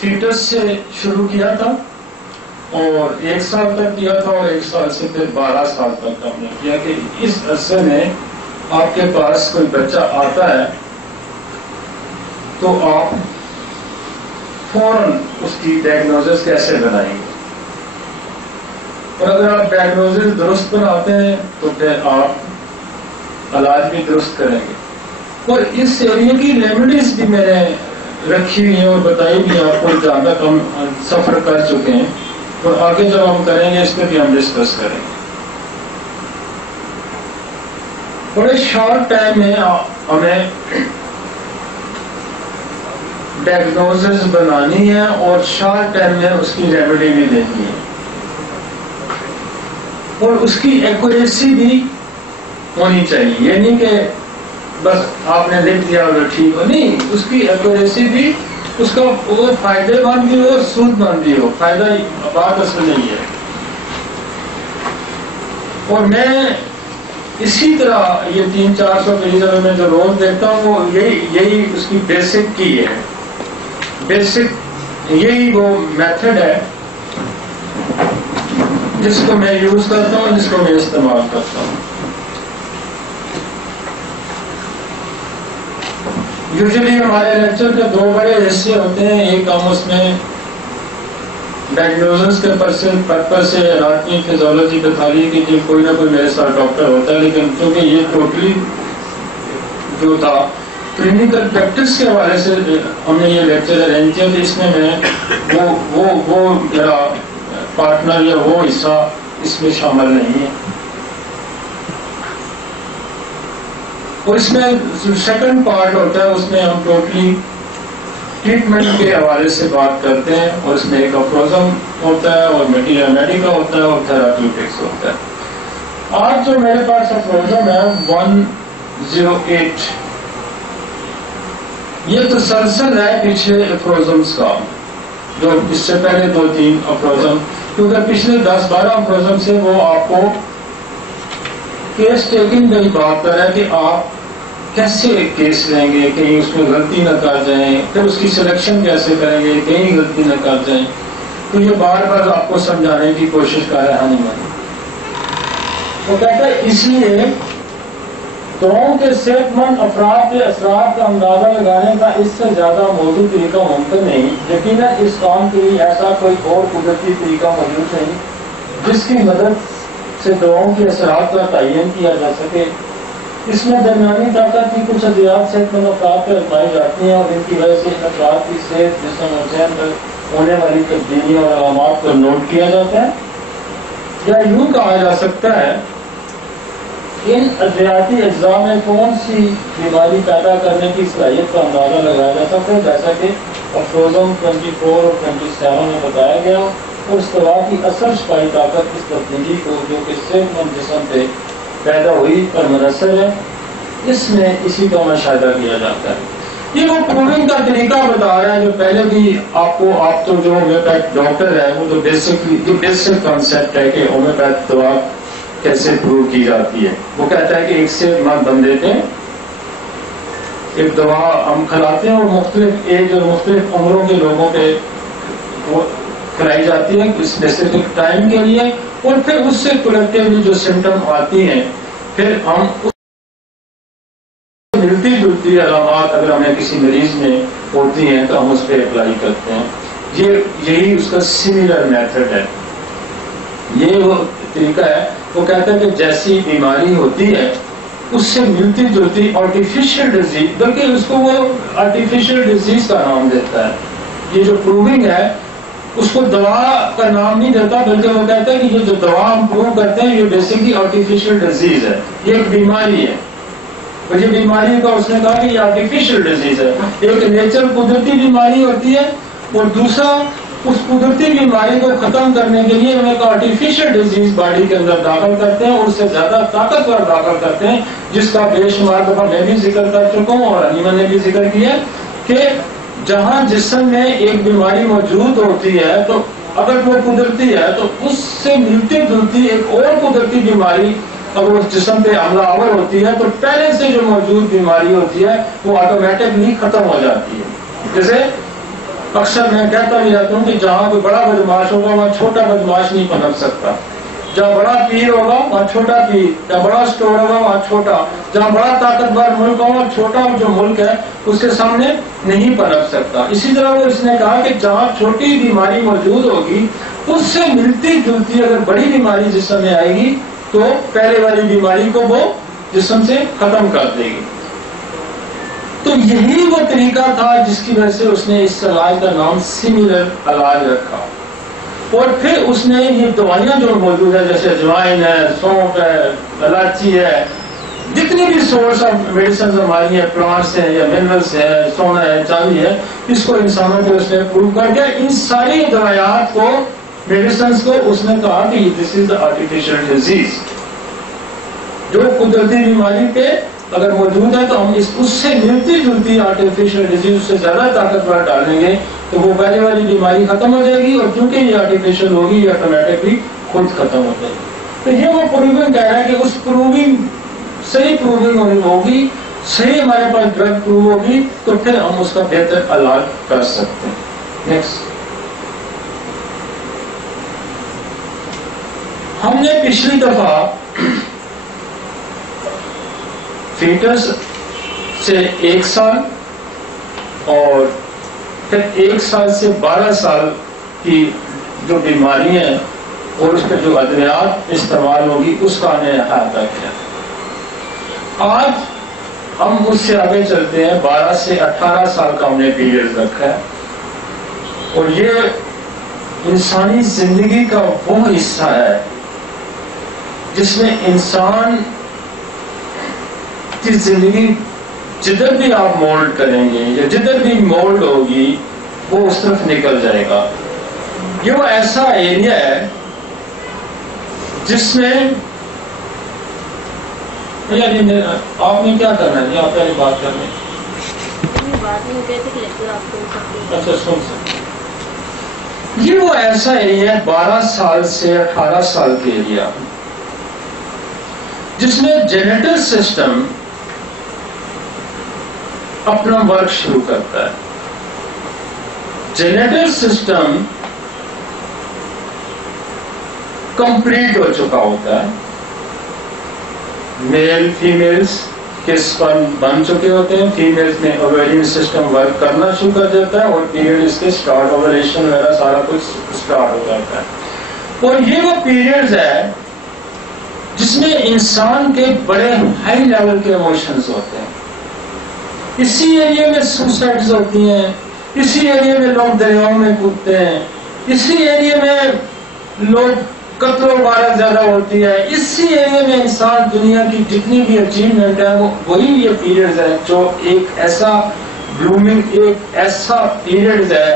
Fats سے شروع کیا تھا اور 1 سال تک کیا تھا، اور 1 سال سے پھر 12 سال تک ہم نے کیا کہ اس عرصے میں آپ کے پاس کوئی بچہ آتا ہے تو آپ فوراً اس کی ڈائگنوزس کیسے بنائیں گے، اور اگر آپ ڈائگنوزس درست بناتے ہیں تو پھر آپ علاج بھی درست کریں گے. اور اس ایریا کی ریمیڈیز بھی میں نے رکھی ہوئی ہیں اور بتائی بھی، آپ کو جہاں تک ہم سفر کر چکے ہیں، اور آگے جب ہم کریں گے اس پہ بھی ہم ڈسکس کریں گے. بڑے شارٹ ٹائم میں ہمیں ڈائگنوزس بنانی ہے اور شارٹ ٹائم میں اس کی ریمیڈی بھی دینی ہے، اور اس کی ایکوریسی بھی ہونی چاہیے. یہ نہیں کہ بس آپ نے لکھ دیا اور ٹھیک ہو، نہیں، اس کی ایکوریسی بھی، اس کا وہ فائدے مند بھی ہو اور سود مند بھی ہو. فائدہ بات اصل نہیں ہے. اور میں اسی طرح یہ 300-400 پیجز میں جو روز دیکھتا ہوں وہ یہی اس کی بیسک کی ہے. بیسک یہی وہ میتھڈ ہے جس کو میں یوز کرتا ہوں، جس کو میں استعمال کرتا ہوں. یوزلی ہمارے لیکچر کے 2 بڑے حصے ہوتے ہیں. ایک ہم اس میں ڈائگنوزس کے پرپز سے اناٹمی فزیولوجی بتائی کہ جی کوئی نہ کوئی میرے ساتھ ڈاکٹر ہوتا ہے، لیکن چونکہ یہ ٹوٹلی جو تھا کلینکل پریکٹس کے حوالے سے ہم نے یہ لیکچر ارینج کیا، تو اس میں وہ میرا پارٹنر یا وہ حصہ اس میں شامل نہیں ہے. اور اس میں سیکنڈ پارٹ ہوتا ہے، اس میں ہم ٹوٹلی ٹریٹمنٹ کے حوالے سے بات کرتے ہیں، اور اس میں ایک افروزم ہوتا ہے اور میٹیریل میڈیکا ہوتا ہے اور تھراپیوٹکس ہوتا ہے. آج جو میرے پاس افروزم ہے 108، یہ تسلسل ہے پچھلے افروزمس کا، جو اس سے پہلے 2-3 افروزم، کیونکہ پچھلے 10-12 افروزم سے وہ آپ کو کیس ٹیکنگ کی بات کر رہا ہے کہ آپ کیسے کیس لیں گے، کہیں اس میں غلطی نہ کر جائیں، پھر اس کی سلیکشن کیسے کریں گے، کہیں غلطی نہ کر جائیں. تو یہ بار بار آپ کو سمجھانے کی کوشش کر رہا ہے نہیں. وہ کہتا ہے اس لیے دواؤں کے صحت مند افراد کے اثرات کا اندازہ لگانے کا اس سے زیادہ موزوں طریقہ ممکن نہیں. یقیناً اس کام کے لیے ایسا کوئی اور قدرتی طریقہ موجود نہیں جس کی مدد سے دواؤں کے اثرات کا تعین کیا جا سکے. اس میں درمیانی طاقت کی کچھ ادویات صحت مند افراد پر آزمائی جاتی ہیں اور ان کی وجہ سے افراد کی صحت، جسم اور ذہن میں ہونے والی تبدیلیوں اور علامات کو نوٹ کیا جاتا ہے. یا یوں کہا جا سکتا ہے ان ادویاتی اجزاء میں کون سی بیماری پیدا کرنے کی صلاحیت کا اندازہ لگایا جا سکتا ہے، جیسا کہ افروزم 24 اور 27 میں بتایا گیا. اور اس دوا کی اثر شفائی طاقت اس تبدیلی کو جو کہ صحت مند جسم پہ پیدا ہوئی پر منحصر ہے، اس میں اسی کا مشاہدہ کیا جاتا ہے. یہ وہ پروونگ کا طریقہ بتا رہا ہے جو پہلے بھی آپ تو جو ہومیوپیتھ ڈاکٹر ہے وہ تو بیسک کانسیپٹ ہے کہ ہومیوپیتھ دوا کیسے پروو کی جاتی ہے. وہ کہتا ہے کہ ایک سے مند بندے تھے، ایک دوا ہم کھلاتے ہیں اور مختلف ایج اور مختلف عمروں کے لوگوں پہ کھلائی جاتی ہے اس اسپیسیفک ٹائم کے لیے، اور پھر اس سے کلیکٹیولی جو سمٹم آتی ہیں پھر ہم ملتی جلتی علامات اگر ہمیں کسی مریض میں ہوتی ہیں تو ہم اس پہ اپلائی کرتے ہیں. یہی اس کا سملر میتھڈ ہے. یہ وہ طریقہ ہے. وہ کہتا ہے کہ جیسی بیماری ہوتی ہے اس سے ملتی جلتی آرٹیفیشل ڈیزیز، بلکہ اس کو وہ آرٹیفیشل ڈیزیز کا نام دیتا ہے. یہ جو پروونگ ہے اس کو دوا کا نام نہیں دیتا، بلکہ وہ کہتا ہے کہ یہ جو دوا ہم پروو کرتے ہیں یہ بیسکلی آرٹیفیشل ڈیزیز ہے، یہ ایک بیماری ہے. اور یہ بیماری کا اس نے کہا کہ یہ آرٹیفیشل ڈیزیز ہے. ایک نیچر قدرتی بیماری ہوتی ہے اور دوسرا اس قدرتی بیماری کو ختم کرنے کے لیے ہم ایک آرٹیفیشل ڈیزیز باڈی کے اندر داخل کرتے ہیں اور اس سے زیادہ طاقتور داخل کرتے ہیں، جس کا بے شمار دفعہ میں بھی ذکر کر چکا ہوں اور علیمہ نے بھی ذکر کیا کہ جہاں جسم میں ایک بیماری موجود ہوتی ہے تو اگر وہ قدرتی ہے تو اس سے ملتی جلتی ایک اور قدرتی بیماری اگر اس جسم پہ حملہ آور ہوتی ہے تو پہلے سے جو موجود بیماری ہوتی ہے وہ آٹومیٹکلی ختم ہو جاتی ہے. جیسے اکثر میں کہتا بھی رہتا ہوں کہ جہاں کوئی بڑا بدماش ہوگا وہاں چھوٹا بدماش نہیں پنپ سکتا، جہاں بڑا پیر ہوگا وہاں چھوٹا پیر، جہاں بڑا اسٹور ہوگا وہاں چھوٹا، جہاں بڑا طاقتور ملک ہوگا وہاں چھوٹا جو ملک ہے اس کے سامنے نہیں پنپ سکتا۔ اسی طرح وہ اس نے کہا کہ جہاں چھوٹی بیماری موجود ہوگی اس سے ملتی جلتی اگر بڑی بیماری جسم میں آئے گی تو پہلے والی بیماری کو وہ جسم سے ختم کر دے گی۔ تو یہی وہ طریقہ تھا جس کی وجہ سے اس نے اس علاج کا نام سملر علاج رکھا۔ اور پھر اس نے یہ دوائیاں جو موجود ہے جیسے اجوائن ہے، سونف ہے، الائچی ہے، جتنی بھی سورس آف میڈیسن ہماری ہیں، پلانٹس ہیں یا منرلس ہیں، سونا ہے، چاندی ہے، اس کو انسانوں کو اس نے پروو کر کے ان ساری دوائیات کو، میڈیسنس کو اس نے کہا کہ دس از دا آرٹیفیشل ڈیزیز، جو قدرتی بیماری پہ اگر موجود ہے تو ہم اس سے ملتی جلتی آرٹیفیشل ڈیزیز اس سے زیادہ طاقتور ڈالیں گے تو وہ پہلے والی بیماری ختم ہو جائے گی، اور کیونکہ یہ آرٹیفیشل ہوگی یہ آٹومیٹکلی خود ختم ہو جائے گی۔ تو یہ وہ پروونگ کہہ رہا ہے کہ اس پروونگ صحیح پروونگ ہوگی، صحیح ہمارے پاس ڈرگ پروو ہوگی تو پھر ہم اس کا بہتر علاج کر سکتے ہیں۔ نیکسٹ، ہم نے پچھلی دفعہ فیٹس سے 1 سال اور پھر 1 سال سے 12 سال کی جو بیماری ہیں اور اس پہ جو ادویات استعمال ہوگی اس کا ہمیں احاطہ کیا۔ آج ہم اس سے آگے چلتے ہیں، 12 سے 18 سال کا ہم نے پیریڈ رکھا ہے، اور یہ انسانی زندگی کا وہ حصہ ہے جس میں انسان کی زندگی جدھر بھی آپ مولڈ کریں گے یا جدھر بھی مولڈ ہوگی وہ اس طرف نکل جائے گا۔ یہ وہ ایسا ایریا ہے جس میں آپ نے کیا کرنا ہے، آپ پہلے بات کرنا ہے، اچھا سن سکتے، یہ وہ ایسا ایریا ہے 12 سال سے 18 سال کے ایریا جس میں جینیٹل سسٹم اپنا ورک شروع کرتا ہے۔ جینیٹل سسٹم کمپلیٹ ہو چکا ہوتا ہے، میل فیمیلز کے سپرم بن چکے ہوتے ہیں، فیمیلز میں اوویرین سسٹم ورک کرنا شروع کر دیتا ہے اور پیریڈ اس کے سٹارٹ، اووریشن وغیرہ سارا کچھ سٹارٹ ہو جاتا ہے۔ اور یہ وہ پیریڈز ہے جس میں انسان کے بڑے ہائی لیول کے ایموشنز ہوتے ہیں۔ اسی ایریا میں سوسائڈز ہوتی ہیں، اسی ایریا میں لوگ دریاؤں میں کودتے ہیں، اسی ایریا میں لوگ قتل و غارت زیادہ ہوتی ہے، اسی ایریا میں انسان دنیا کی جتنی بھی اچیومنٹ ہے وہی یہ پیریڈز ہے جو ایک ایسا بلومنگ، ایک ایسا پیریڈز ہے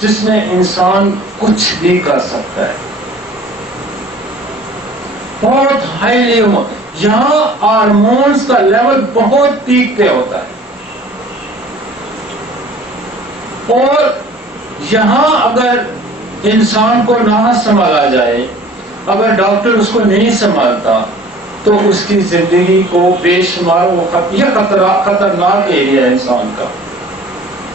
جس میں انسان کچھ بھی کر سکتا ہے، بہت ہائیلی۔ یہاں ہارمونز کا لیول بہت پیک پہ ہوتا ہے، اور یہاں اگر انسان کو نہ سنبھالا جائے، اگر ڈاکٹر اس کو نہیں سنبھالتا تو اس کی زندگی کو بے شمار یہ خطرناک ایریا ہے انسان کا۔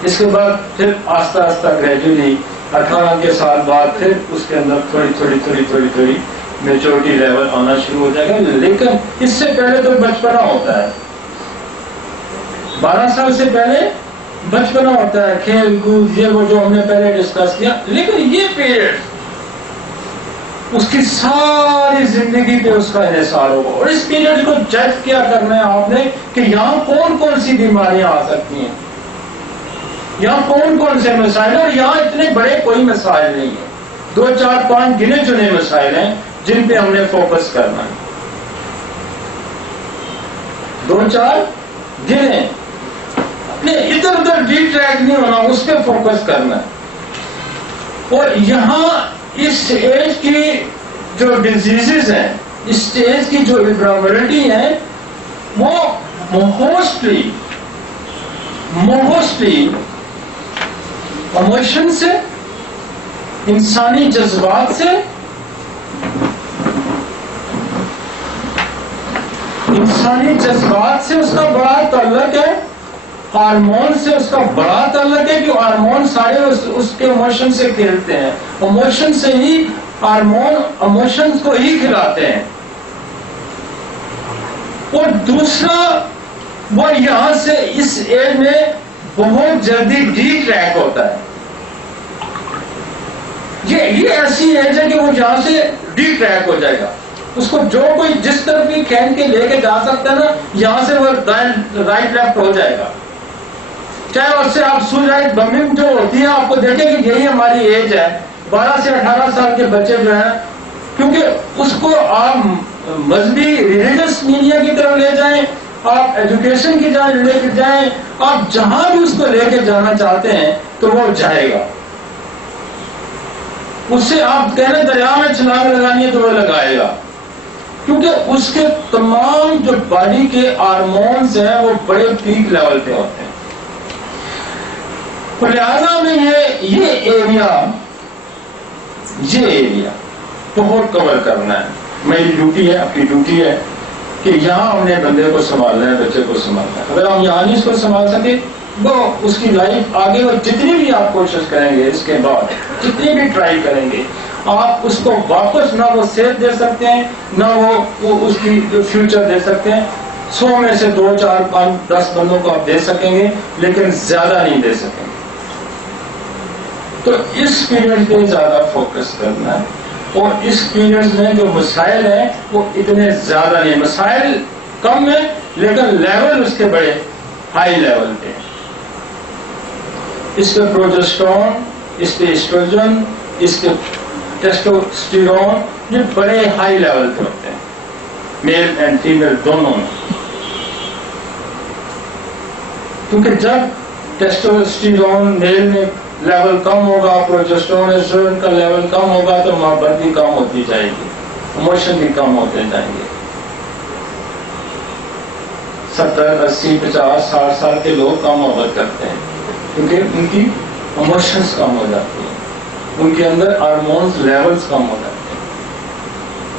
اس کے بعد پھر آہستہ آہستہ گریجولی 18 کے سال بعد پھر اس کے اندر تھوڑی میچورٹی لیول آنا شروع ہو جائے گا، لیکن اس سے پہلے تو بچپنا ہوتا ہے، 12 سال سے پہلے بچپنا ہوتا ہے، کھیل کود یہ وہ جو ہم نے پہلے ڈسکس کیا، لیکن یہ پیریڈ اس کی ساری زندگی پہ اس کا انحصار ہوگا۔ اور اس پیریڈ کو جج کیا کرنا ہے آپ نے کہ یہاں کون کون سی بیماریاں آ سکتی ہیں، یہاں کون کون سے مسائل ہیں، اور یہاں اتنے بڑے کوئی مسائل نہیں ہیں، 2-4-5 گنے چنے مسائل ہیں جن پہ ہم نے فوکس کرنا ہے، 2-4 گنے، اپنے ادھر ادھر ڈی ٹریک نہیں ہونا، اس پہ فوکس کرنا ہے۔ اور یہاں اس ایج کی جو ڈیزیزز ہیں، اس ایج کی جو ابنارملٹی ہے وہ موسٹلی ایموشن سے، انسانی جذبات سے، اس کا بڑا تعلق ہے، ہارمون سے اس کا بڑا تعلق ہے کہ ہارمون سارے اس کے ایموشن سے کھیلتے ہیں، ایموشن سے ہی ہارمون ایموشنز کو ہی کھلاتے ہیں. اور دوسرا وہ یہاں سے اس ایج میں بہت جلدی ڈی ٹریک ہوتا ہے. یہ ایسی ایج ہے کہ وہ یہاں سے ڈی ٹریک ہو جائے گا. اس کو جو کوئی جس طرف بھی کھینچ کے لے کے جا سکتا ہے نا، یہاں سے وہ رائٹ لیفٹ ہو جائے گا. چاہے اس سے آپ سوسائڈ بمنگ جو ہوتی ہے، آپ کو دیکھیں کہ یہی ہماری ایج ہے، 12 سے 18 سال کے بچے جو ہیں، کیونکہ اس کو آپ مذہبی ریلیجس میڈیا کی طرف لے جائیں، آپ ایجوکیشن کی جائیں لے کے جائیں، آپ جہاں بھی اس کو لے کے جانا چاہتے ہیں تو وہ جائے گا. اس سے آپ کہنے دریا میں چھلانگ لگانی ہے تو وہ لگائے گا، کیونکہ اس کے تمام جو باڈی کے ہارمونز ہیں وہ بڑے پیک لیول پہ ہوتے ہیں. لہذا میں یہ ایریا بہت کور کرنا ہے. میری ڈیوٹی ہے، اپنی ڈیوٹی ہے کہ یہاں ہم نے بندے کو سنبھالنا ہے، بچے کو سنبھالنا ہے. اگر ہم یہاں نہیں اس کو سنبھال سکے، وہ اس کی لائف آگے وہ جتنی بھی آپ کوشش کریں گے، اس کے بعد جتنی بھی ٹرائی کریں گے، آپ اس کو واپس نہ وہ صحت دے سکتے ہیں، نہ وہ اس کی فیوچر دے سکتے ہیں. 100 میں سے 2 4 5 10 بندوں کو آپ دے سکیں گے، لیکن زیادہ نہیں دے سکیں گے. تو اس پیریڈ پہ زیادہ فوکس کرنا ہے. اور اس پیریڈ میں جو مسائل ہیں وہ اتنے زیادہ نہیں، مسائل کم ہیں لیکن لیول اس کے بڑے ہائی لیول پہ. اس پہ پروجسٹرون، اس پہ ایسٹروجن، اس پہ ٹیسٹوسٹیرون، یہ بڑے ہائی لیول پہ ہوتے ہیں، میل اینڈ فیمیل دونوں میں. کیونکہ جب ٹیسٹوسٹیرون میل میں لیول کم ہوگا، پروجسٹرون ایسٹروجن کا لیول کم ہوگا، تو محبت بھی کم ہوتی جائے گی، ایموشن بھی کم ہوتے جائیں گے. 70 80 50 60 سال کے لوگ کم محبت کرتے ہیں کیونکہ ان کی ایموشنز کم ہو جاتی ہیں، ان کے اندر ہارمونز لیولز کم ہو جاتے ہیں.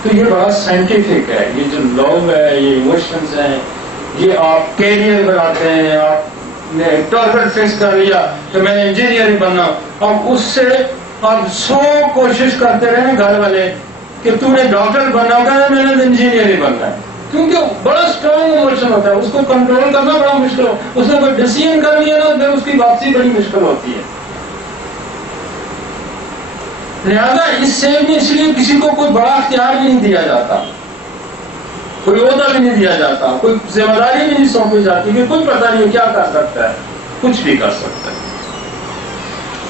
تو یہ بڑا سائنٹیفک ہے. یہ جو لو ہے، یہ ایموشنز ہیں، یہ آپ کیریئر بناتے ہیں. آپ نے ٹارگیٹ فکس کر لیا کہ میں نے انجینئر ہی بننا، اب اس سے آپ 100 کوشش کرتے رہے گھر والے کہ تو نے ڈاکٹر بننا ہوگا، میں نے انجینئر ہی بننا ہے. کیونکہ بڑا اسٹرانگ ایموشن ہوتا ہے، اس کو کنٹرول کرنا بڑا مشکل ہو. اس نے کوئی ڈیسیژن کر لیا نا، پھر اس کی واپسی بڑی مشکل ہوتی ہے. لہذا اس سے بھی اس لیے کسی کو کوئی بڑا اختیار بھی نہیں دیا جاتا، کوئی عہدہ بھی نہیں دیا جاتا، کوئی ذمہ داری بھی نہیں سونپی جاتی کہ کوئی پتہ نہیں کیا کر سکتا ہے، کچھ بھی کر سکتا ہے.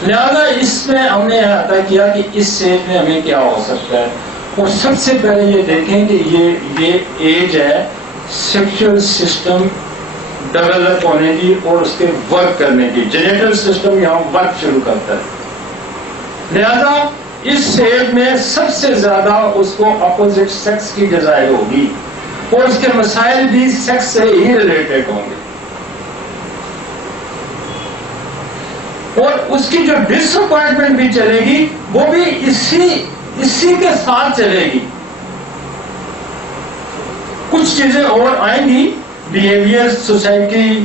لہذا اس میں ہم نے احاطہ کیا کہ اس اسٹیج میں ہمیں کیا ہو سکتا ہے. اور سب سے پہلے یہ دیکھیں کہ یہ ایج ہے سیکشل سسٹم ڈیولپ ہونے کی اور اس کے ورک کرنے کی. جینیٹل سسٹم یہاں ورک شروع کرتا ہے. لہذا اس ایج میں سب سے زیادہ اس کو اپوزٹ سیکس کی ڈیزائر ہوگی اور اس کے مسائل بھی سیکس سے ہی ریلیٹڈ ہوں گے. اور اس کی جو ڈس اپوائنٹمنٹ بھی چلے گی وہ بھی اسی کے ساتھ چلے گی. کچھ چیزیں اور آئیں گی، بیہیویئر، سوسائٹی،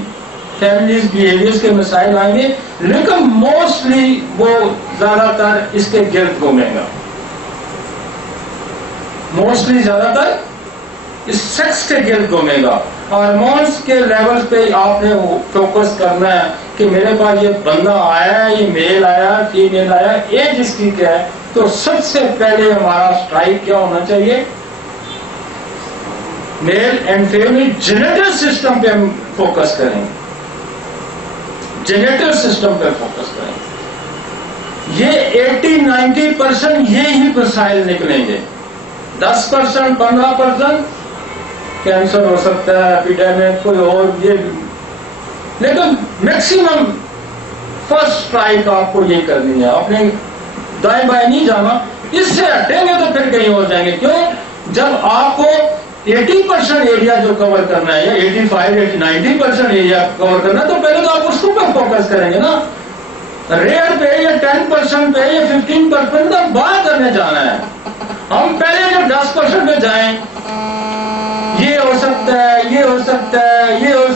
فیملیز بیہیویئر کے مسائل آئیں گے، لیکن موسٹلی وہ زیادہ تر اس کے گرد گھومے گا. موسٹلی زیادہ تر اس سیکس کے گرد گھومے گا. ہارمونس کے لیول پہ آپ نے فوکس کرنا ہے کہ میرے پاس یہ بندہ آیا ہے، یہ میل آیا، فیمیل آیا، ایج اس کی کیا ہے. تو سب سے پہلے ہمارا اسٹرائک کیا ہونا چاہیے؟ Male and female genital system پہ ہم فوکس کریں، جینیٹل سسٹم پہ فوکس کریں. یہ 80-90% یہی مسائل نکلیں گے. 10% 15% کینسر ہو سکتا ہے، ایپیڈیمک کوئی اور، یہ لیکن میکسیمم فرسٹ اسٹرائک آپ کو یہ کرنی ہے. اپنے دائیں بائیں نہیں جانا، اس سے ہٹیں گے تو پھر کہیں اور جائیں گے. کیوں؟ جب آپ کو 80% ایریا جو کور کرنا ہے یا 85-90% ایریا کور کرنا ہے تو پہلے تو آپ اس کو فوکس کریں گے نا. ریئر پہ یا 10% پہ یا 15% تو بات کرنے جانا ہے. ہم پہلے جو 10% پہ جائیں، یہ ہو سکتا ہے، یہ ہو سکتا ہے، یہ ہو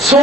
100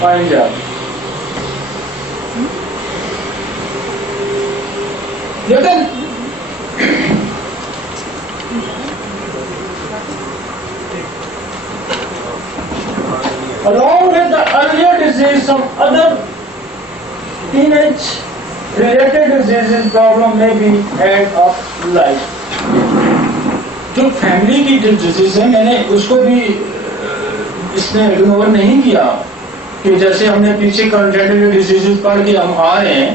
پائیں گے آپ. لیکن along with the earlier disease, some other teenage related diseases problem may be add of life. جو فیملی کی جو ڈیزیز ہے میں نے اس کو بھی اس نے اگنور نہیں کیا کہ جیسے ہم نے پیچھے کنجنٹل ڈیزیز پڑھ کے ہم آ رہے ہیں،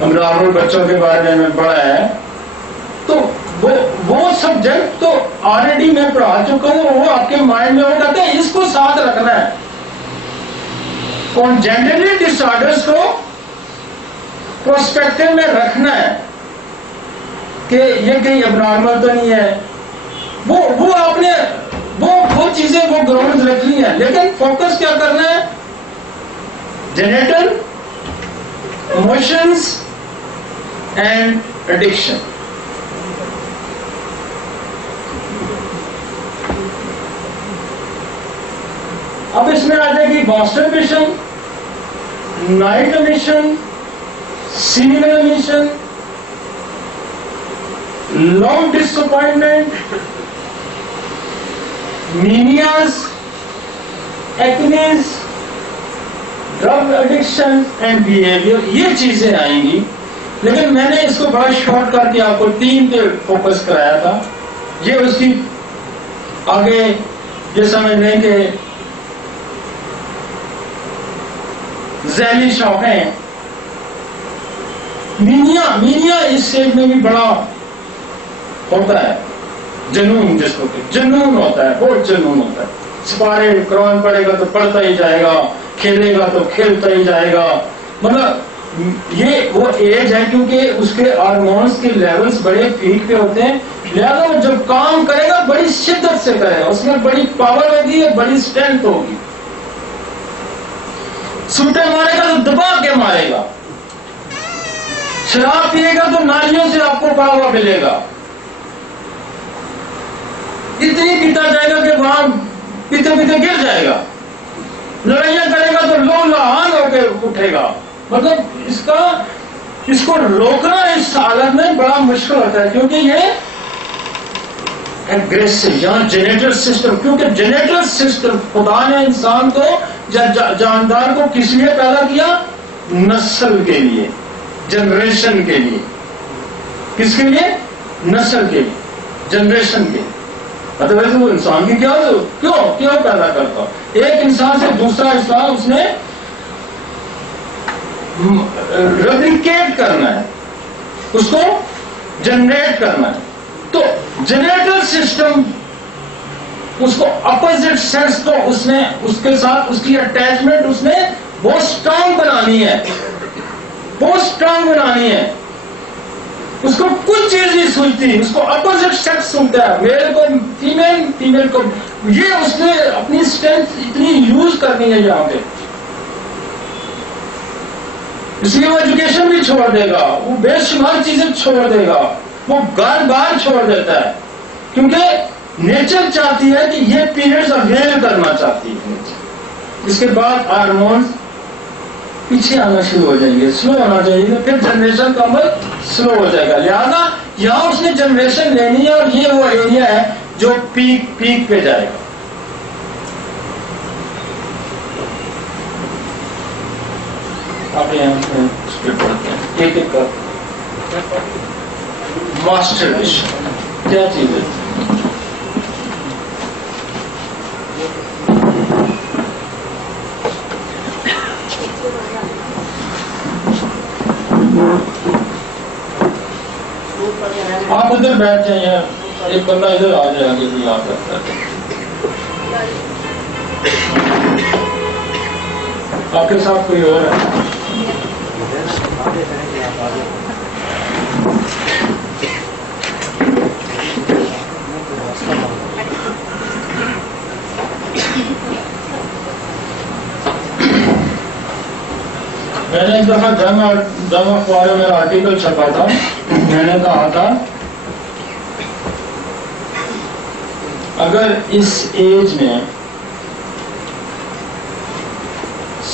ہم نارمل بچوں کے بارے میں ہمیں پڑھا ہے، تو وہ سبجیکٹ تو آلریڈی میں پڑھا چکا ہوں، وہ آپ کے مائنڈ میں وہ کہتے ہیں اس کو ساتھ رکھنا ہے. کنجنٹل ڈس آرڈرز کو پروسپیکٹو میں رکھنا ہے کہ یہ کہیں اب نارمل تو نہیں ہے. وہ آپ نے وہ چیزیں وہ گراؤنڈ رکھنی ہے، لیکن فوکس کیا کرنا ہے؟ Genital, emotions and addiction. اب اس میں آ جائے گی masturbation, night emission, serial emission, long disappointment, manias, acnes, drug addiction and behaviour, یہ چیزیں آئیں گی. لیکن میں نے اس کو بڑا شارٹ کر کے آپ کو 3 پہ فوکس کرایا تھا. یہ اس کی آگے یہ سمجھ لیں کہ ذہنی شوقیں. مینیا اس اسٹیج میں بھی بڑا ہوتا ہے، جنون جس کو کہ جنون ہوتا ہے، بہت جنون ہوتا ہے. سپارے قرآن پڑھے گا تو پڑھتا ہی جائے گا، کھیلے گا تو کھیلتا ہی جائے گا. مطلب یہ وہ ایج ہے کیونکہ اس کے ہارمونز کے لیولز بڑے پیک پہ ہوتے ہیں، لہذا وہ جب کام کرے گا بڑی شدت سے کرے گا، اس میں بڑی پاور ہوگی، بڑی اسٹرینتھ ہوگی. سوٹے مارے گا تو دبا کے مارے گا، شراب پیے گا تو نالیوں سے آپ کو پاوا ملے گا. اتنی پیتا جائے گا کہ وہاں پیتے پیتے گر جائے گا. لڑائیاں کرے گا تو لو لہان ہو کے اٹھے گا. مطلب اس کو روکنا اس حالت میں بڑا مشکل ہوتا ہے، کیونکہ یہ اگریسو یہاں جینیٹل سسٹم، کیونکہ جینیٹل سسٹم خدا نے انسان کو جاندار کو کس لیے پیدا کیا؟ نسل کے لیے، جنریشن کے لیے. کس کے لیے؟ نسل کے لیے، جنریشن کے لیے. ادروائز وہ انسان کی کیوں پیدا کرتا؟ ایک انسان سے دوسرا انسان اس نے ریپلیکیٹ کرنا ہے، اس کو جنریٹ کرنا ہے. تو جنریٹل سسٹم اس کو اپوزٹ سیکس کو اس نے اس کے ساتھ اس کی اٹیچمنٹ اس نے بہت اسٹرانگ بنانی ہے، بہت اسٹرانگ بنانی ہے. اس کو کچھ چیز نہیں سوچتی، اس کو اپوزٹ سیکس سنتا ہے، میل کو فیمیل، فیمیل کو. یہ اس نے اپنی اسٹرینتھ اتنی یوز کرنی ہے یہاں پہ، اس لیے وہ ایجوکیشن بھی چھوڑ دے گا، وہ بے شمار چیزیں چھوڑ دے گا، وہ گھر بار چھوڑ دیتا ہے، کیونکہ نیچر چاہتی ہے کہ یہ پیریڈز اویل کرنا چاہتی ہے. اس کے بعد ہارمونز پیچھے آنا شروع ہو جائیں گے، سلو ہونا چاہیے، پھر جنریشن کا عمل سلو ہو جائے گا. لہذا یہاں اس نے جنریشن لینی ہے، اور یہ وہ ایریا ہے جو پیک پہ جائے گا. آپ یہاں اس پہ پڑھتے ہیں ایک ایک کر. ماسٹربیشن کیا چیز ہے؟ آپ ادھر بیٹھ جائیں، ایک بندہ ادھر آ جائے گا کہ آپ کرتا ہے. آپ کے ساتھ کوئی اور ہے؟ میں نے ایک دفعہ جنگ اخباروں میں آرٹیکل چھپا تھا، میں نے کہا تھا اگر اس ایج میں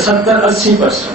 70-80%।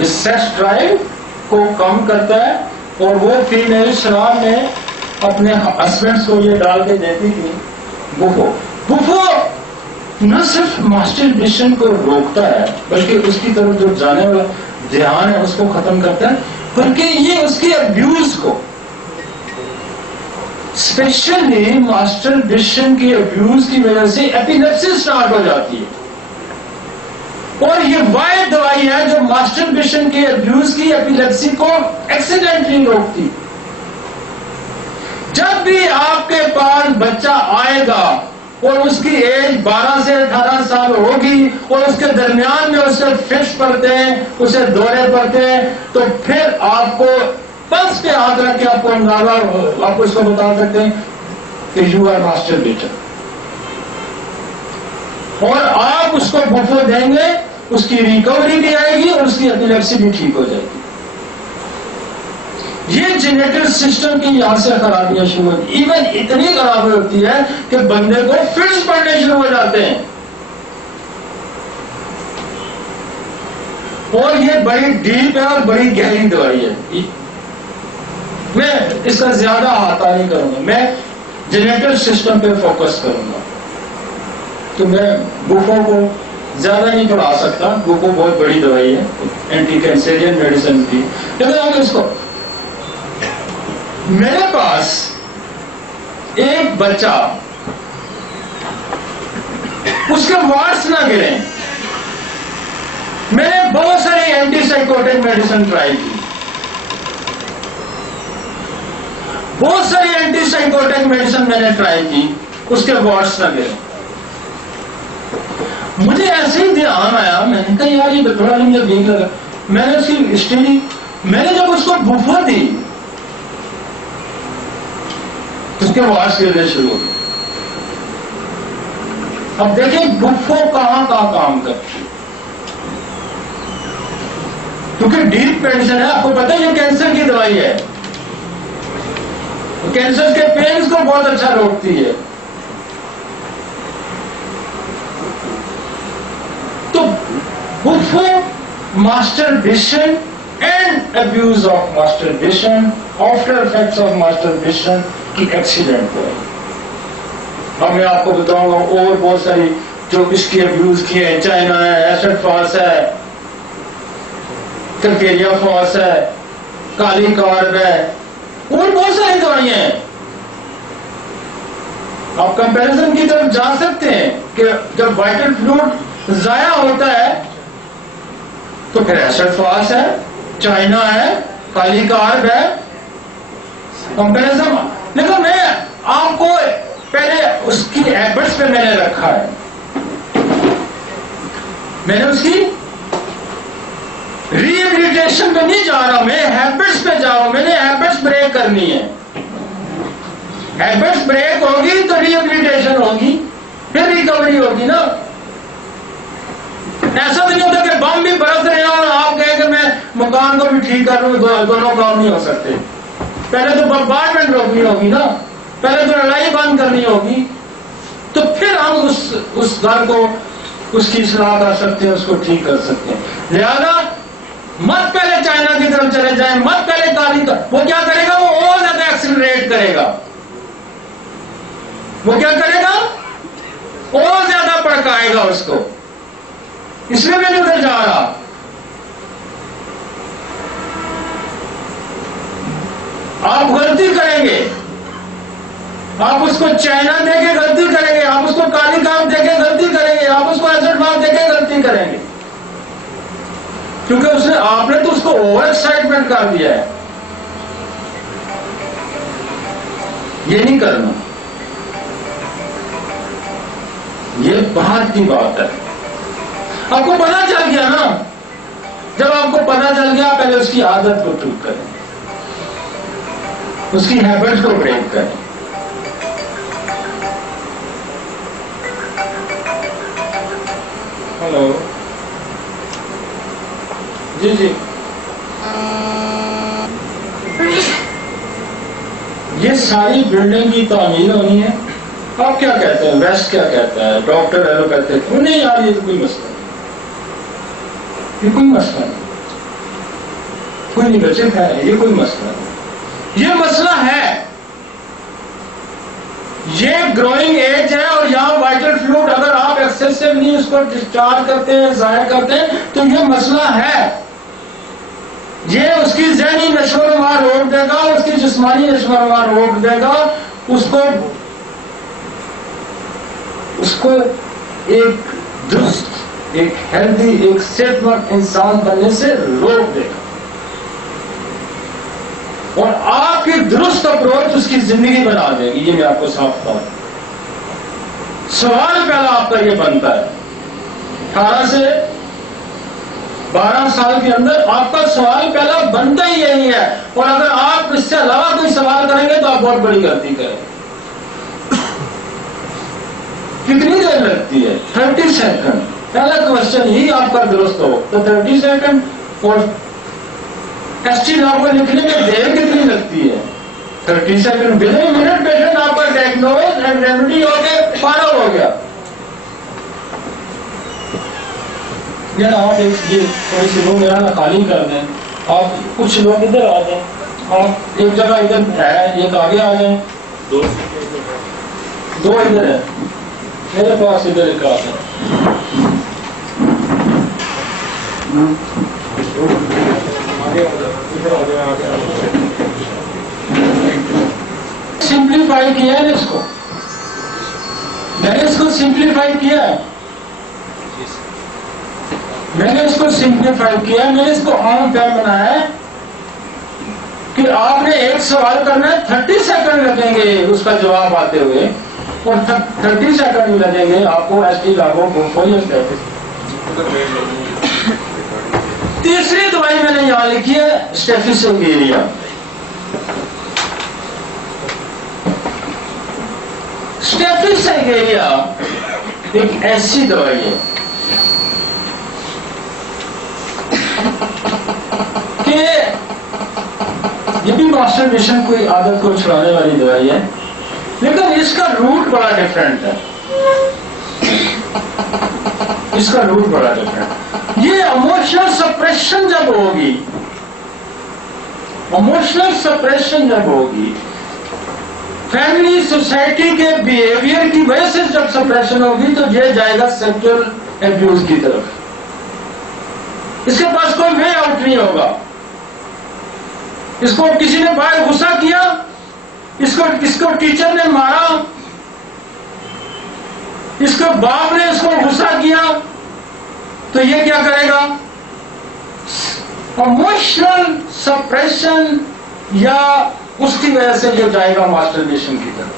اس سیکس ڈرائیو کو کم کرتا ہے. اور وہ فیمیل شراب میں اپنے ہسبینڈس کو یہ ڈال کے دیتی تھی بفو نہ صرف ماسٹربیشن کو روکتا ہے بلکہ اس کی طرف جو جانے والا دھیان ہے اس کو ختم کرتا ہے, بلکہ یہ اس کے ابیوز کو, اسپیشلی ماسٹربیشن کے ابیوز کی وجہ سے ایپیلیپسی اسٹارٹ ہو جاتی ہے. اور یہ واحد دوائی ہے جو ماسٹربیشن کے ابیوز کی ایپیلیپسی کو ایکسیڈنٹلی روکتی. جب بھی آپ کے پاس بچہ آئے گا اور اس کی ایج 12 سے 18 سال ہوگی اور اس کے درمیان میں اسے فٹس پڑتے ہیں, اسے دورے پڑتے ہیں, تو پھر آپ کو پلس پہ ہاتھ رکھ کے آپ کو اندازہ, آپ کو اس کو بتا سکتے ہیں کہ یو آر ماسٹربیٹر. اور آپ اس کو بفو دیں گے, اس کی ریکوری بھی آئے گی اور اس کی ایپیلیپسی بھی ٹھیک ہو جائے گی. یہ جینیٹک سسٹم کی یہاں سے خرابیاں شروع ہوتی, ایون اتنی خرابی ہوتی ہے کہ بندے کو فٹس پڑنے شروع ہو جاتے ہیں. اور یہ بڑی ڈیپ ہے اور بڑی گہری دوائی ہے. میں اس کا زیادہ احاطہ نہیں کروں گا, میں جینیٹک سسٹم پہ فوکس کروں گا. تو میں بفو کو زیادہ نہیں پڑھا سکتا, بفو بہت بڑی دوائی ہے, اینٹی کینسرین میڈیسن بھی. لیکن ہم اس کو, میرے پاس ایک بچہ, اس کے وارڈس نہ گریں, میں نے بہت ساری اینٹی سائیکوٹک میڈیسن ٹرائی کی, بہت ساری اینٹی سائیکوٹک میڈیسن میں نے ٹرائی کی, اس کے وارڈس نہ گریں. مجھے ایسے ہی دھیان آیا, میں نے کہا یار یہ تھوڑا مجھے ویک لگا. میں نے اس کی ہسٹری, میں نے جب اس کو بفو دی اس کے وارڈس گرنے شروع ہو گئے. اب دیکھیں بفو کہاں کام کرتی ہے, کیونکہ ڈیپ میڈیسن ہے. آپ کو پتا ہے یہ کینسر کی دوائی ہے, کینسر کے پینز کو بہت اچھا روکتی ہے. تو before masturbation and abuse of masturbation, after effects of masturbation کی ایکسیڈنٹ ہے. اب میں آپ کو بتاؤں گا اور بہت ساری جو اس کی ابیوز کی ہے. چائنا ہے, ایسڈ فاس ہے, کلکیریا فاس ہے, کالی کارب ہے, اور بہت ساری دوائیاں ہیں. آپ کمپیریزن کی طرف جا سکتے ہیں کہ جب وائٹل فلوئڈ ضائع ہوتا ہے تو پھر ایسڈ فاس ہے, چائنا ہے, کالی کارب ہے, کمپیریزن. لیکن میں آپ کو پہلے اس کی ہیبٹس پہ میں نے رکھا ہے, میں نے اس کی ری ایبلیٹیشن پہ نہیں جا رہا, میں ہیبٹس پہ جا رہا ہوں. میں نے ہیبٹس بریک کرنی ہے. ہیبٹس بریک ہوگی تو ری ایبلیٹیشن ہوگی, پھر ریکوری ہوگی نا. ایسا تو نہیں ہوتا کہ بم بھی برس رہے ہیں اور آپ کہیں کہ میں مکان کو بھی ٹھیک کر لوں, دونوں کام نہیں ہو سکتے. پہلے تو بمبارڈمنٹ روکنی ہوگی نا, پہلے تو لڑائی بند کرنی ہوگی, تو پھر ہم اس گھر کو, اس کی اصلاح کر سکتے ہیں, اس کو ٹھیک کر سکتے ہیں. لہذا مت پہلے چائنا کی طرف چلے جائیں, مت پہلے کالی کا. وہ کیا کرے گا, وہ اور زیادہ ایکسلریٹ کرے گا. وہ کیا کرے گا, اور زیادہ بڑکائے گا اس کو. اس لیے میں نہیں ادھر جا رہا. آپ غلطی کریں گے, آپ اس کو چائنا دے کے غلطی کریں گے, آپ اس کو کالی کام دے کے غلطی کریں گے, آپ اس کو ایسڈ مال دے کے غلطی کریں گے, کیونکہ آپ نے تو اس کو اوور ایکسائٹمنٹ کر دیا ہے. یہ نہیں کرنا, یہ باہر کی بات ہے. آپ کو پتا چل گیا نا, جب آپ کو پتا چل گیا پہلے اس کی عادت کو ٹھیک کریں, اس کی ہیبٹ کو بریک کریں. ہلو, جی یہ ساری بلڈنگ کی تعمیر ہونی ہے. آپ کیا کہتے ہیں, ویسٹ کیا کہتا ہے, ڈاکٹر ایلوپیتھک, نہیں یار یہ تو کوئی مسئلہ نہیں, یہ کوئی مسئلہ نہیں. کوئی نیگیٹو ہے، یہ کوئی مسئلہ نہیں، یہ مسئلہ ہے، یہ گروئنگ ایج ہے، اور یہاں وائٹل فلوئڈ اگر آپ ایکسیسولی اس کو ڈسچارج کرتے ہیں، ضائع کرتے ہیں، تو یہ مسئلہ ہے، یہ اس کی ذہنی نشو و نما روک دے گا، اس کی جسمانی نشو و نما روک دے گا، اس کو ایک درست، ایک ہیلدی، ایک صحت مند انسان بننے سے روک دے گا، اور آپ کی درست اپروچ اس کی زندگی بنا دے گی، یہ میں آپ کو صاف بتا دوں۔ سوال پہلا آپ کا یہ بنتا ہے، 18 سے 12 سال کے اندر آپ کا سوال پہلا بنتا ہی یہی ہے، اور اگر آپ اس سے علاوہ کوئی سوال کریں گے تو آپ بہت بڑی غلطی کریں گے۔ کتنی دیر لگتی ہے؟ 30 سیکنڈ، پہلا کوشچن ہی آپ کا درست ہو تو 30 سیکنڈ، اور ایس ٹی نام کو لکھنے میں دیر کتنی لگتی ہے؟ 30 second, with in minute patient آپ کا ڈائگنوز اینڈ ریمیڈی ہو کے فارغ ہو گیا۔ آپ یہ تھوڑی سی روم میرا خالی کر دیں، آپ کچھ لوگ ادھر آ جائیں، آپ ایک جگہ ادھر ہے، ایک آگے آ جائیں، دو ادھر ہے، میرے پاس ادھر ایک آ جائیں۔ سمپلیفائی کیا ہے اس کو، میں نے اس کو سمپلیفائی کیا ہے، میں نے اس کو سمپلیفائی کیا ہے، میں نے اس کو عام فہم بنایا ہے کہ آپ نے ایک سوال کرنا ہے، 30 سیکنڈ لگیں گے اس کا جواب آتے ہوئے، اور 30 سیکنڈ لگیں گے آپ کو ایس ٹی لاگو کو۔ تیسری دوائی میں نے یہاں لکھی ہے اسٹیفیسوگیریا۔ اسٹیفیسوگیریا ایک ایسی دوائی ہے کہ یہ بھی ماسٹربیشن کوئی عادت کو چھڑانے والی دوائی ہے، لیکن اس کا روٹ بڑا ڈفرینٹ ہے، اس کا روٹ بڑا ڈفرینٹ۔ یہ ایموشنل سپریشن جب ہوگی، ایموشنل سپریشن جب ہوگی، فیملی سوسائٹی کے بیہیویئر کی وجہ سے جب سپریشن ہوگی، تو یہ جائے گا سیکچوئل ایبیوز کی طرف، اس کے پاس کوئی وے آؤٹ نہیں ہوگا۔ اس کو کسی نے باہر غصہ کیا، اس کو ٹیچر نے مارا، اس کو باپ نے اس کو غصہ کیا، تو یہ کیا کرے گا؟ ایموشنل سپریشن، یا اس کی وجہ سے یہ جائے گا ماسٹربیشن کی طرف۔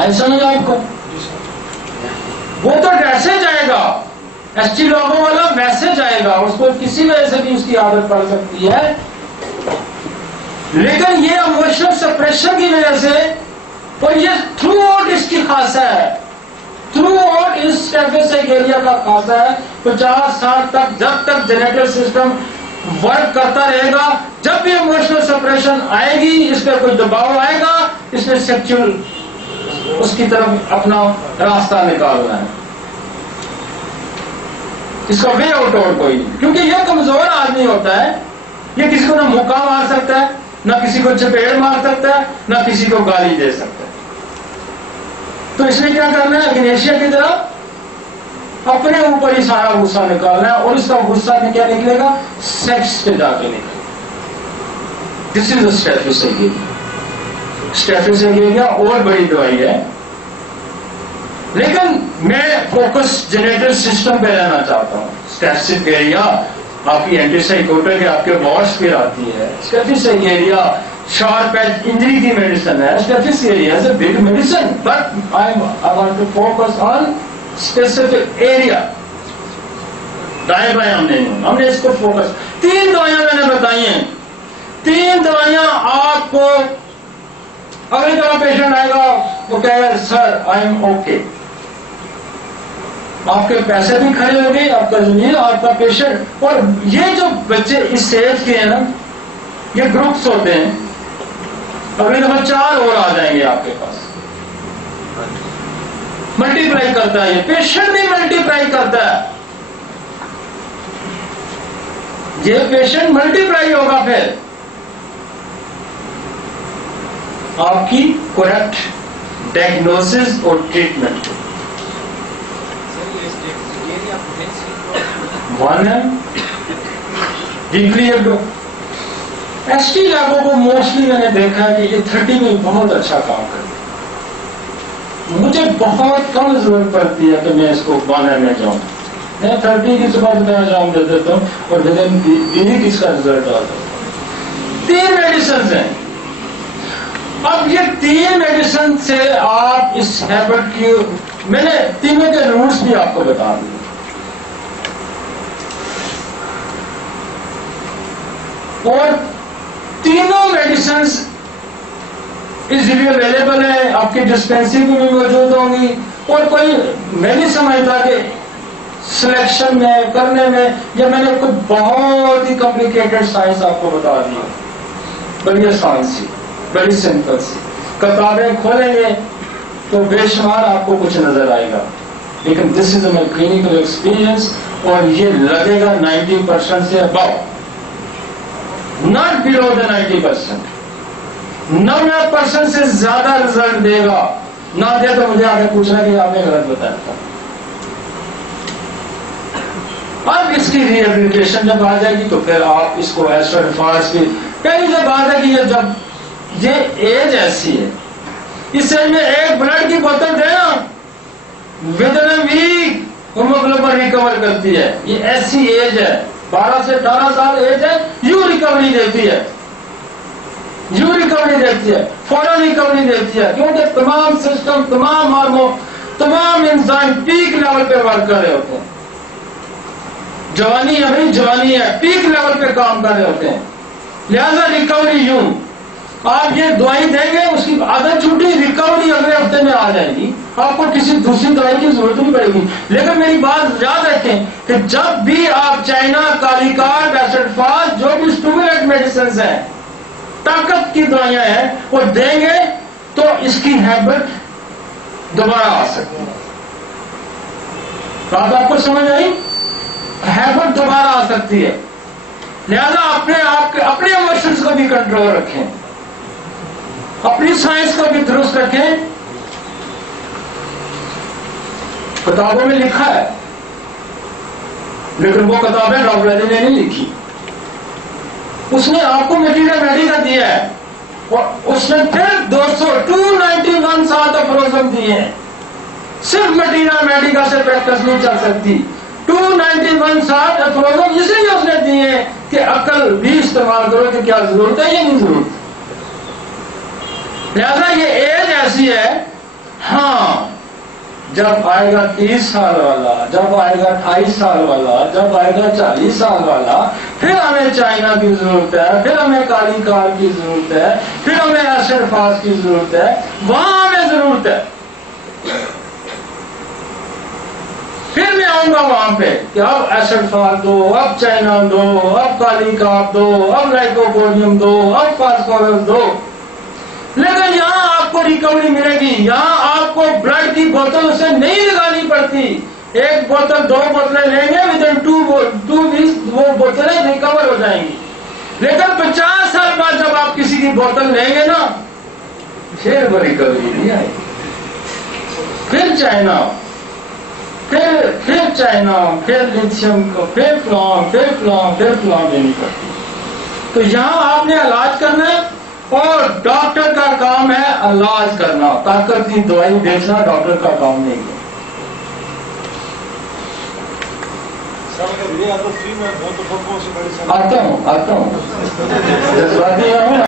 آئے سمجھ آپ کو؟ وہ تو کیسے جائے گا، ایس ٹی لوگوں والا ویسے جائے گا، اس کو کسی وجہ سے بھی اس کی عادت پڑ سکتی ہے، لیکن یہ ایموشنل سپریشن کی وجہ سے، اور یہ تھرو آؤٹ اس کی خاصہ ہے، تھرو آؤٹ اس اسٹیفیسوگیریا کا خاصہ ہے۔ 50 سال تک جب تک جینیٹل سسٹم ورک کرتا رہے گا، جب بھی ایموشنل سپریشن آئے گی، اس پہ کوئی دباؤ آئے گا، اس نے سیکچوئل اس کی طرف اپنا راستہ نکالنا ہے، اس کا وے آؤٹ اور کوئی نہیں، کیونکہ یہ کمزور آدمی ہوتا ہے، یہ کسی کو نہ مکہ مار سکتا ہے، نہ کسی کو چپیڑ مار سکتا ہے، نہ کسی کو گالی دے سکتا ہے۔ تو اس نے کیا کرنا ہے؟ اگنیشیا کی طرح اپنے اوپر ہی سارا غصہ نکالنا ہے، اور اس کا غصہ میں کیا نکلے گا؟ سیکس پہ جا کے نکلے گا۔ دس از اسٹیفیسوگیریا۔ اسٹیفیسوگیریا اور بڑی دوائی ہے، لیکن میں فوکس جینیٹل سسٹم پہ رہنا چاہتا ہوں۔ اسٹیفیسوگیریا آپ کی اینٹی سائیکوٹک ہے، آپ کے واش پہ آتی ہے۔ اسٹیفیسوگیریا شارپ ایج انجری کی میڈیسن ہے۔ Staphysagria is a big medicine, but I want to focus on specific area. دائیں بائیں ہم نے اس کو فوکس۔ 3 دوائیاں میں نے بتائی ہیں، 3 دوائیاں آپ کو اگلی دفعہ پیشنٹ آئے گا وہ کہے گا سر آئی ایم اوکے، آپ کے پیسے بھی کھڑے ہو گئے، آپ کا زمین، آپ کا پیشنٹ۔ اور یہ جو بچے اس ایج کے ہیں نا، یہ گروپس ہوتے ہیں، اگلی دفعہ 4 اور آ جائیں گے آپ کے پاس۔ ملٹی پلائی کرتا ہے، یہ پیشنٹ بھی ملٹی پلائی کرتا ہے۔ یہ پیشنٹ ملٹیپلائی ہوگا پھر آپ کی کریکٹ ڈائگنوسس اور ٹریٹمنٹ ون ہے ڈیپلی ایس ٹی لیبوں کو موسٹلی میں نے دیکھا ہے کہ یہ 30 میں بہت اچھا کام کرتے ہیں. مجھے بہت کم ضرورت پڑتی ہے کہ میں اس کو بانے میں جاؤں. میں 30 کی صبح میں جاؤں دے دیتا ہوں اور ودن ویک اس کا رزلٹ آتا ہے. 3 میڈیسنز ہیں. اب یہ 3 میڈیسن سے آپ اس ہیبٹ کی میں نے تینوں کے روٹس بھی آپ کو بتا دیے. اور تینوں میڈیسنز ایزیلی اویلیبل ہیں, آپ کی ڈسپینسری میں بھی موجود ہوں گی. اور کوئی میں نہیں سمجھتا کہ سلیکشن میں کرنے میں یا میں نے کوئی بہت ہی کمپلیکیٹڈ سائنس آپ کو بتا دی. بڑی آسان سی, بڑی سمپل سی. کتابیں کھولیں گے تو بے شمار آپ کو کچھ نظر آئے گا, لیکن دس از مائی کلینکل ایکسپیرئنس. اور یہ لگے گا 90% سے ابو, ناٹ بلو دا 90%. 90% سے زیادہ رزلٹ دے گا. نہ دے تو مجھے آگے پوچھنا کہ آپ نے غلط بتایا تھا. اب اس کی ریہیبلیٹیشن جب آ جائے گی تو پھر آپ اس کو ایسٹرفاس کی پہلی جو بات ہے کہ یہ جب یہ ایج ایسی ہے, اس ایج میں ایک بلڈ کی بوتل دینا within week haemoglobin recover کرتی ہے. یہ ایسی ایج ہے, 12 سے 18 سال ایج ہے, یوں ریکوری دیتی ہے, یوں ریکوری دیتی ہے, فوراً ریکوری دیتی ہے. کیونکہ تمام سسٹم, تمام ہارمون, تمام انزائم پیک لیول پہ ورک کر رہے ہوتے ہیں. جوانی ہے بھائی, جوانی ہے, پیک لیول پہ کام کر رہے ہوتے ہیں. لہذا ریکوری یوں آپ یہ دوائی دیں گے, اس کی عادت چھوٹی, ریکوری اگلے ہفتے میں آ جائے گی. آپ کو کسی دوسری دوائی کی ضرورت نہیں پڑے گی. لیکن میری بات یاد رکھیں کہ جب بھی آپ چائنا, کالیکارڈ, ایسڈفاس, جو بھی اسٹیمولینٹ میڈیسنز ہیں, طاقت کی دوائیاں ہیں, وہ دیں گے تو اس کی ہیبٹ دوبارہ آ سکتی ہے. بات آپ کو سمجھ آئی؟ ہیبٹ دوبارہ آ سکتی ہے. لہذا اپنے ایموشنز کو بھی کنٹرول رکھیں, اپنی سائنس کو بھی درست رکھیں. کتابوں میں لکھا ہے, لیکن وہ کتابیں ڈاکٹر علی نے نہیں لکھی. اس نے آپ کو مٹیریل میڈیکا دیا ہے, اور اس نے پھر 291 سال افروزم دیے ہیں. صرف مٹیریل میڈیکا سے پریکٹس نہیں چل سکتی. 291 سال افروزم اس لیے اس نے دیے ہیں کہ عقل بھی استعمال کرو کہ کیا ضرورت ہے یا نہیں ضرورت. لہذا یہ ایج ایسی ہے. ہاں, جب آئے گا 30 سال والا, جب آئے گا 28 سال والا, جب آئے گا 40 سال والا, پھر ہمیں چائنا کی ضرورت ہے, پھر ہمیں کالی کار کی ضرورت ہے, پھر ہمیں ایسڈفاس کی ضرورت ہے. وہاں ہمیں ضرورت ہے. پھر میں آؤں گا وہاں پہ کہ اب ایسڈفاس دو, اب چائنا دو, اب کالی کار دو, اب لائکوپوڈیم دو, اب فاسفورس دو. لیکن یہاں آپ کو ریکوری ملے گی. یہاں آپ کو بلڈ کی بوتل اسے نہیں لگانی پڑتی. ایک بوتل, 2 بوتلیں لیں گے, ود ان 2 ویکس وہ بوتلیں ریکور ہو جائیں گی. لیکن 50 سال بعد جب آپ کسی کی بوتل لیں گے نا, پھر وہ ریکوری نہیں آئے گی. پھر چائنا, پھر چائنا, پھر لیتھیم کو, پھر فلان دینی پڑتی. تو یہاں آپ نے علاج کرنا ہے, اور ڈاکٹر کا کام ہے علاج کرنا. طاقت کی دوائی بیچنا ڈاکٹر کا کام نہیں ہے. آتا ہوں جذباتی ہوں.